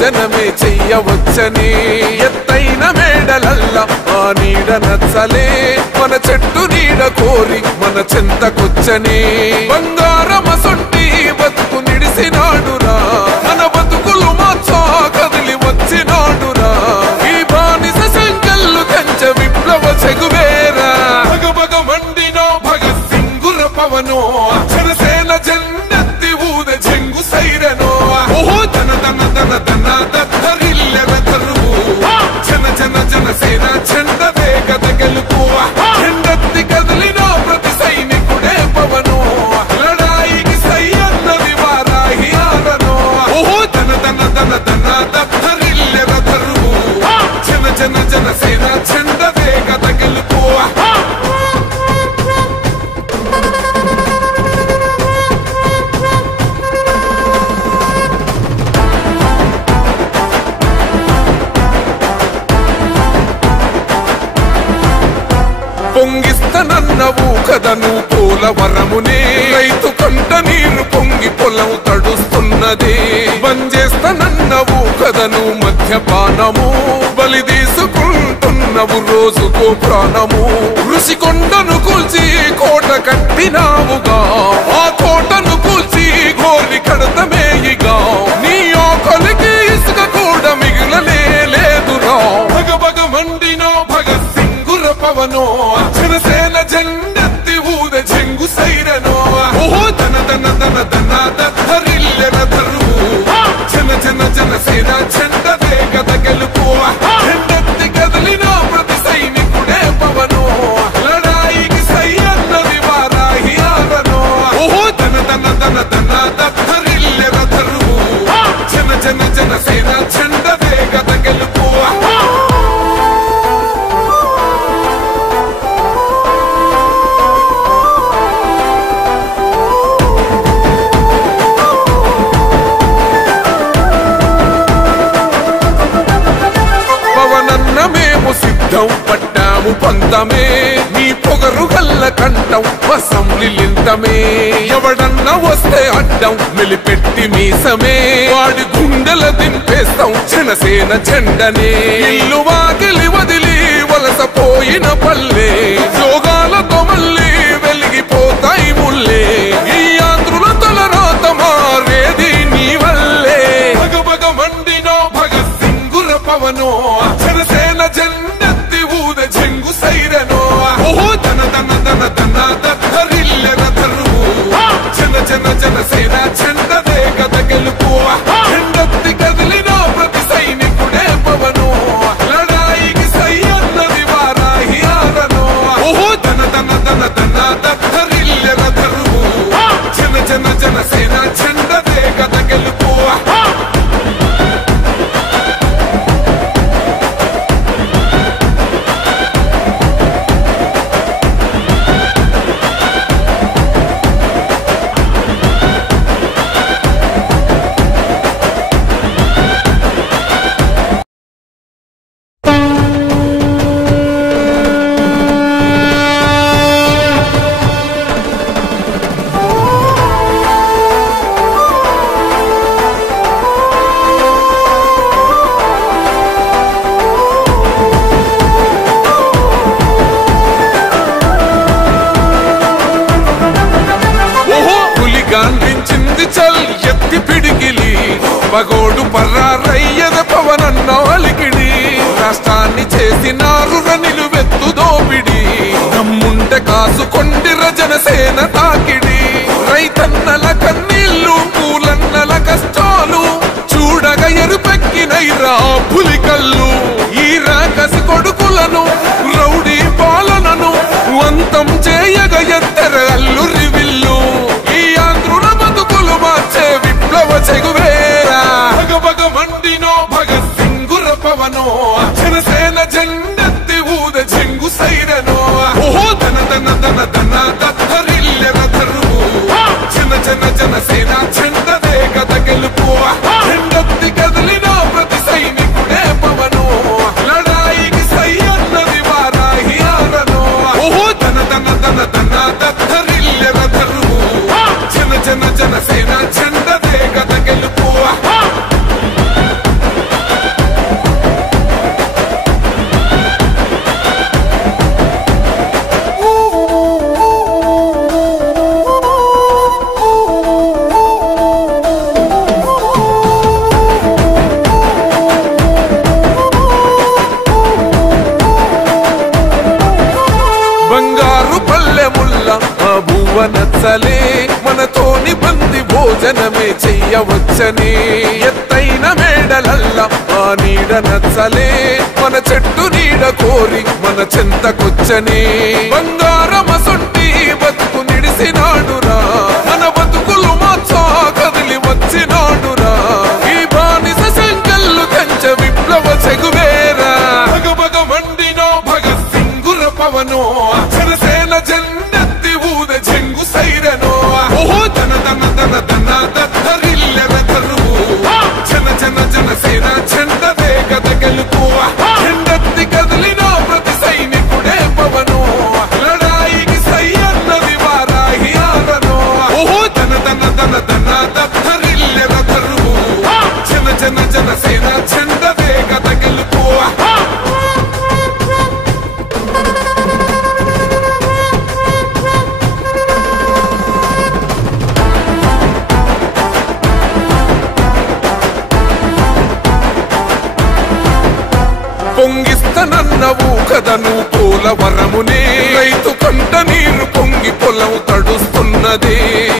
జనమే చెయ్యవచ్చని ఎత్తైన మేడలల్ల ఆ నీడ నచ్చలే మన చెట్టు నీడ కోరి మన చెంతకొచ్చని బంగారమసొంటి బతుకు నిడిసినాడురా మన బతుకులు మార్చా కదిలి వచ్చినాడురా ఈ బానిస సంకల్లు కంచె విప్లవ చెగువేరా భగభగ మండినో భగత్ సింగుర పవనో జనసేన జెండెత్తి ఊద జంగు సైరనో ఓహో ధన ధన ధన ధన దత్తరిల్లెర తరువు జన జన జనసేన జెండ వేగద గెలుపు జెండెత్తి కదిలినో ప్రతి సైనికుడే పవనో లడాయికి సై అన్నది వారాహి ఆరనో ఓహో ధన ధన ధన ధన దత్తరిల్లెర తరువు జన జన జనసేన జెండ వేగద గెలుపు పొంగిస్తనన్నవు కదను పోలవరమునే రైతు కంట నీరు పొంగి పొలం తడుస్తున్నది బంజేస్తనన్నవు కదను మద్యపానము బలి తీసుకుంటున్నవు రోజుకో ప్రాణము ఋషికొండను కూల్చి కోట కట్టినావుగా ఆ కోటను కూల్చి గోరి కడతమేయిగా నీ ఆకలికి ఇసుక కూడా మిగిలనే లేదురా భగభగ మండినో భగత్ సింగుర పవనో జనసేన జెండెత్తి ఊద జంగు సైరనో ఓహో ధన ధన ధన ధన దత్తరిల్లెర తరువు జన జన జనసేన జెండ వేగద గెలుపు జెండెత్తి కదిలినో ప్రతి సైనికుడే పవనో లడాయికి సై అన్నది వారాహి ఆరనో ఓహో ధన ధన ధన ధన దత్తరిల్లెర తరువు జన జన జనసేన జెండ వేగద గెలుపు సిద్ధం పట్టాము పంతమే నీ పొగరు గల్ల కంఠం వసంలింతమే ఎవడన్న వస్తే అడ్డం మెలిపెట్టి మీసమే వాడి గుండెల దింపేస్తాం జనసేన జెండనే ఇల్లు వాకిలి వదిలి వలసపోయిన పల్లె యోగాలతో మళ్ళీ వెలిగిపోతాయి ముల్లే ఈ ఆంధ్రుల తలరాత మారేది నీ వల్లే భగభగ మండినో భగత్ సింగుర పవనో జనసేన జెండెత్తి ఊద జంగు సైరనో ఓహో ధన ధన ధన ధన దత్తరిల్లెర తరువు జన జన జనసేన జెండ వేగద గెలుపు జెండెత్తి కదిలినో ప్రతి సైనికుడే పవనో లడాయికి సై అన్నది వారాహి ఆరనో ఓహో ధన ధన ధన ధన దత్తరిల్లెర తరువు జన జన జనసేన జెండ వేగద గెలుపు గాంధించింది చల్ ఎత్తి పిడికిలి పగోడు పర్రారయ్యద పవనన్న అలికిడి రాష్ట్రాన్ని చేసినారు నిలువెత్తు దోపిడి దమ్ముంటే కాసుకొండిర జనసేన తాకిడి రైతన్నల కన్నీళ్లు పూలన్నల కష్టాలు చూడగ ఎరుపెక్కినైరా పులికల్లు ఈ రాకసి కొడుకులను రౌడీ పాలనను అంతం చేయగ ఎత్తెర అల్లురి విల్లు ఈ ఆంధ్రుల బతుకులు మార్చే విప్లవ చెగువేరా భగభగ మండినో భగత్ సింగుర పవనో జనసేన జెండెత్తి ఊద జంగు సైరనో ఓహో ధన ధన ధన ధన దత్తరిల్లెర తరువు జన జన జనసేన జెండ వేగద గెలుపు జెండెత్తి కదిలినో ప్రతి సైనికుడే పవనో లడాయికి సై అన్నది వారాహి ఆరనో ఓహో ధన ధన ధన ధన దత్తరిల్లెర తరువు జన జన జనసేన జెండ వేగద గెలుపు విలువ నచ్చలే మనతోని బంది భోజనమే చెయ్యవచ్చని ఎత్తైన మేడలల్లా ఆ నీడ నచ్చలే మన చెట్టు నీడ కోరి మన చెంతకొచ్చని బంగారమసొంటి బతుకు నిడిసినాడురా మన బతుకులు మార్చా కదిలి వచ్చినాడురా ఈ బానిస సంకల్లు కంచ విప్లవ చెగువేరా భగభగ మండినో భగత్ సింగుర పవనో జనసేన జెండెత్తి ఊద చెంగు సైరనో ఓహో ధన ధన ధన ధన దద్దరిల్లెద కరువు జన జన జనసేన జెండదే గద గెలుపు జెండెత్తి కదిలినో ప్రతి సైనికుడే పవనో లడాయికి సై అన్నది వారాహి ఆరనో ఓహో ధన ధన ధన ధన దద్దరిల్లెద కరువు జన జన జనసేన జెండదే గద గెలుపు పొంగిస్తనన్నవు కదను పోలవరమునే రైతు కంట నీరు పొంగి పొలం తడుస్తున్నది